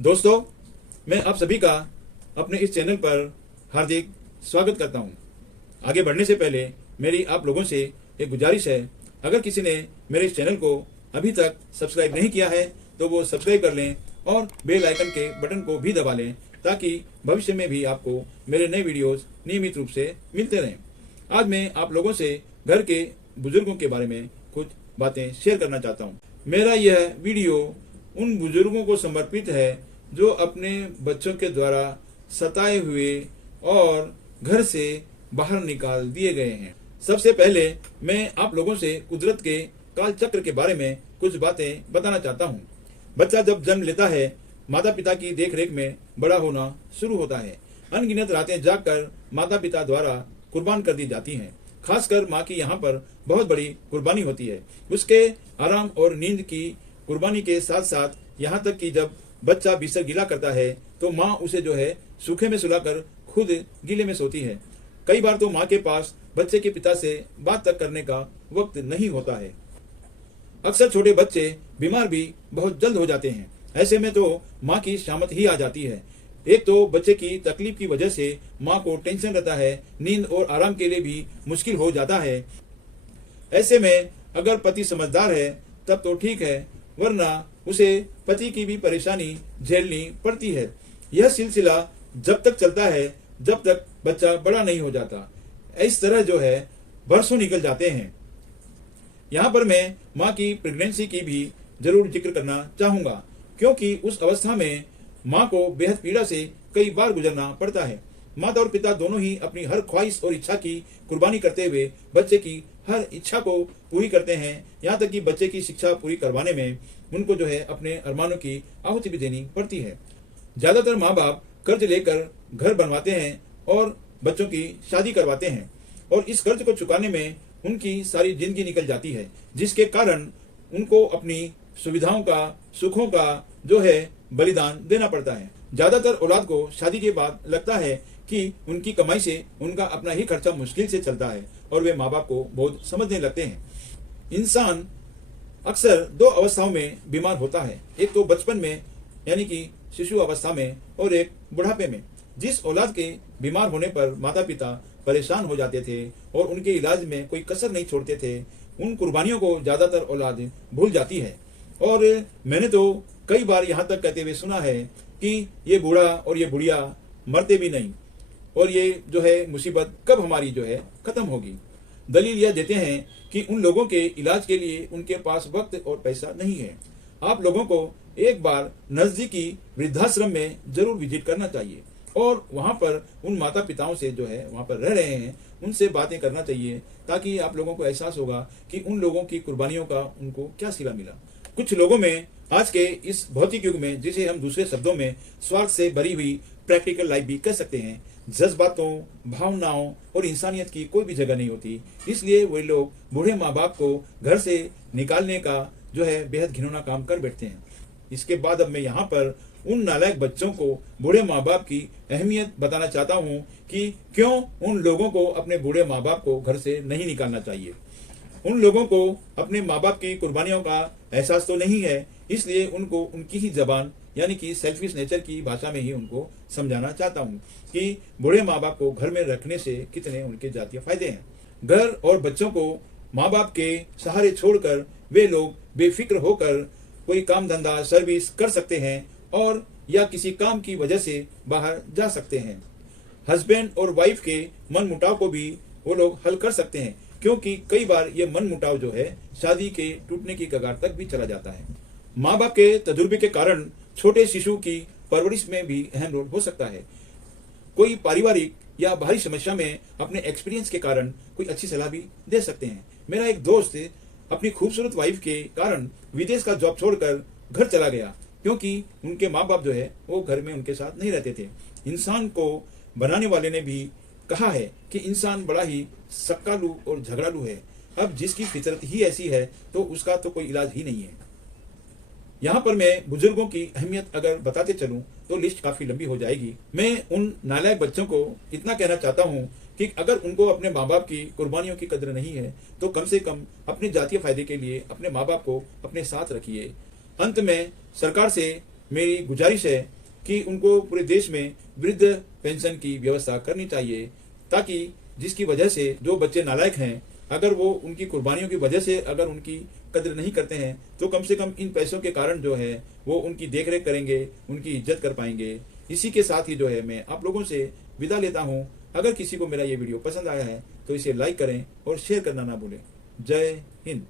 दोस्तों, मैं आप सभी का अपने इस चैनल पर हार्दिक स्वागत करता हूं। आगे बढ़ने से पहले मेरी आप लोगों से एक गुजारिश है, अगर किसी ने मेरे इस चैनल को अभी तक सब्सक्राइब नहीं किया है तो वो सब्सक्राइब कर लें और बेल आइकन के बटन को भी दबा लें ताकि भविष्य में भी आपको मेरे नए वीडियोस नियमित रूप से मिलते रहें। आज मैं आप लोगों से घर के बुजुर्गों के बारे में कुछ बातें शेयर करना चाहता हूँ। मेरा यह वीडियो उन बुजुर्गों को समर्पित है जो अपने बच्चों के द्वारा सताए हुए और घर से बाहर निकाल दिए गए हैं। सबसे पहले मैं आप लोगों से कुदरत के काल चक्र के बारे में कुछ बातें बताना चाहता हूँ। बच्चा जब जन्म लेता है, माता पिता की देखरेख में बड़ा होना शुरू होता है। अनगिनत रातें जागकर माता पिता द्वारा कुर्बान कर दी जाती हैं। खासकर माँ की यहाँ पर बहुत बड़ी कुर्बानी होती है। उसके आराम और नींद की कुर्बानी के साथ साथ यहाँ तक कि जब बच्चा बिस्तर गीला करता है तो माँ उसे सूखे में सुलाकर खुद गीले में सोती है। कई बार तो माँ के पास बच्चे के पिता से बात तक करने का वक्त नहीं होता है। अक्सर छोटे बच्चे बीमार भी बहुत जल्द हो जाते हैं। ऐसे में तो माँ की शामत ही आ जाती है। एक तो बच्चे की तकलीफ की वजह से माँ को टेंशन रहता है, नींद और आराम के लिए भी मुश्किल हो जाता है। ऐसे में अगर पति समझदार है तब तो ठीक है, वरना उसे पति की भी परेशानी झेलनी पड़ती है। यह सिलसिला जब तक चलता है जब तक बच्चा बड़ा नहीं हो जाता। इस तरह बरसों निकल जाते हैं। यहाँ पर मैं माँ की प्रेगनेंसी की भी जरूर जिक्र करना चाहूंगा, क्योंकि उस अवस्था में माँ को बेहद पीड़ा से कई बार गुजरना पड़ता है। माता और पिता दोनों ही अपनी हर ख्वाहिश और इच्छा की कुर्बानी करते हुए बच्चे की हर इच्छा को पूरी करते हैं। यहाँ तक कि बच्चे की शिक्षा पूरी करवाने में उनको अपने अरमानों की आहुति भी देनी पड़ती है। ज्यादातर माँ बाप कर्ज लेकर घर बनवाते हैं और बच्चों की शादी करवाते हैं और इस कर्ज को चुकाने में उनकी सारी जिंदगी निकल जाती है, जिसके कारण उनको अपनी सुविधाओं का, सुखों का बलिदान देना पड़ता है। ज्यादातर औलाद को शादी के बाद लगता है कि उनकी कमाई से उनका अपना ही खर्चा मुश्किल से चलता है और वे माँ बाप को बहुत समझने लगते हैं। इंसान अक्सर दो अवस्थाओं में बीमार होता है, एक तो बचपन में यानी कि शिशु अवस्था में और एक बुढ़ापे में। जिस औलाद के बीमार होने पर माता पिता परेशान हो जाते थे और उनके इलाज में कोई कसर नहीं छोड़ते थे, उन कुर्बानियों को ज्यादातर औलाद भूल जाती है। और मैंने तो कई बार यहाँ तक कहते हुए सुना है कि ये बूढ़ा और ये बुढ़िया मरते भी नहीं और ये मुसीबत कब हमारी खत्म होगी। दलील यह देते हैं कि उन लोगों के इलाज के लिए उनके पास वक्त और पैसा नहीं है। आप लोगों को एक बार नजदीकी वृद्धाश्रम में जरूर विजिट करना चाहिए और वहां पर उन माता पिताओं से वहां पर रह रहे हैं उनसे बातें करना चाहिए, ताकि आप लोगों को एहसास होगा कि उन लोगों की कुर्बानियों का उनको क्या सिला मिला। कुछ लोगों में आज के इस भौतिक युग में, जिसे हम दूसरे शब्दों में स्वार्थ से भरी हुई प्रैक्टिकल लाइफ भी कह सकते हैं, जज्बातों, भावनाओं और इंसानियत की कोई भी जगह नहीं होती। इसलिए वे लोग बूढ़े माँ बाप को घर से निकालने का बेहद घिनौना काम कर बैठते हैं। इसके बाद अब मैं यहाँ पर उन नालायक बच्चों को बूढ़े माँ बाप की अहमियत बताना चाहता हूँ कि क्यों उन लोगों को अपने बूढ़े माँ बाप को घर से नहीं निकालना चाहिए। उन लोगों को अपने माँ बाप की कुर्बानियों का एहसास तो नहीं है, इसलिए उनको उनकी ही जबान यानी कि सेल्फिश नेचर की भाषा में ही उनको समझाना चाहता हूँ कि बूढ़े माँ बाप को घर में रखने से कितने उनके जातीय फायदे हैं। घर और बच्चों को माँ बाप के सहारे छोड़कर वे लोग बेफिक्र होकर कोई काम धंधा, सर्विस कर सकते हैं और या किसी काम की वजह से बाहर जा सकते हैं। हस्बैंड और वाइफ के मन मुटाव को भी वो लोग हल कर सकते हैं, क्योंकि कई बार ये मन मुटाव शादी के टूटने की कगार तक भी चला जाता है। माँ बाप के तजुर्बे के कारण छोटे शिशु की परवरिश में भी अहम रोल हो सकता है। कोई पारिवारिक या बाहरी समस्या में अपने एक्सपीरियंस के कारण कोई अच्छी सलाह भी दे सकते हैं। मेरा एक दोस्त अपनी खूबसूरत वाइफ के कारण विदेश का जॉब छोड़कर घर चला गया, क्योंकि उनके माँ बाप वो घर में उनके साथ नहीं रहते थे। इंसान को बनाने वाले ने भी कहा है कि इंसान बड़ा ही सक्कालू और झगड़ालू है। अब जिसकी फितरत ही ऐसी है तो उसका तो कोई इलाज ही नहीं है। यहाँ पर मैं बुजुर्गों की अहमियत अगर बताते चलूं तो लिस्ट काफी लंबी हो जाएगी। मैं उन नालायक बच्चों को इतना कहना चाहता हूँ कि अगर उनको अपने माँ बाप की कुर्बानियों की कदर नहीं है तो कम से कम अपने जातीय फायदे के लिए अपने माँ बाप को अपने साथ रखिए। अंत में सरकार से मेरी गुजारिश है कि उनको पूरे देश में वृद्ध पेंशन की व्यवस्था करनी चाहिए, ताकि जिसकी वजह से जो बच्चे नालायक हैं, अगर वो उनकी कुर्बानियों की वजह से अगर उनकी कदर नहीं करते हैं, तो कम से कम इन पैसों के कारण जो है वो उनकी देखरेख करेंगे, उनकी इज्जत कर पाएंगे। इसी के साथ ही जो है मैं आप लोगों से विदा लेता हूँ। अगर किसी को मेरा ये वीडियो पसंद आया है तो इसे लाइक करें और शेयर करना ना भूलें। जय हिंद।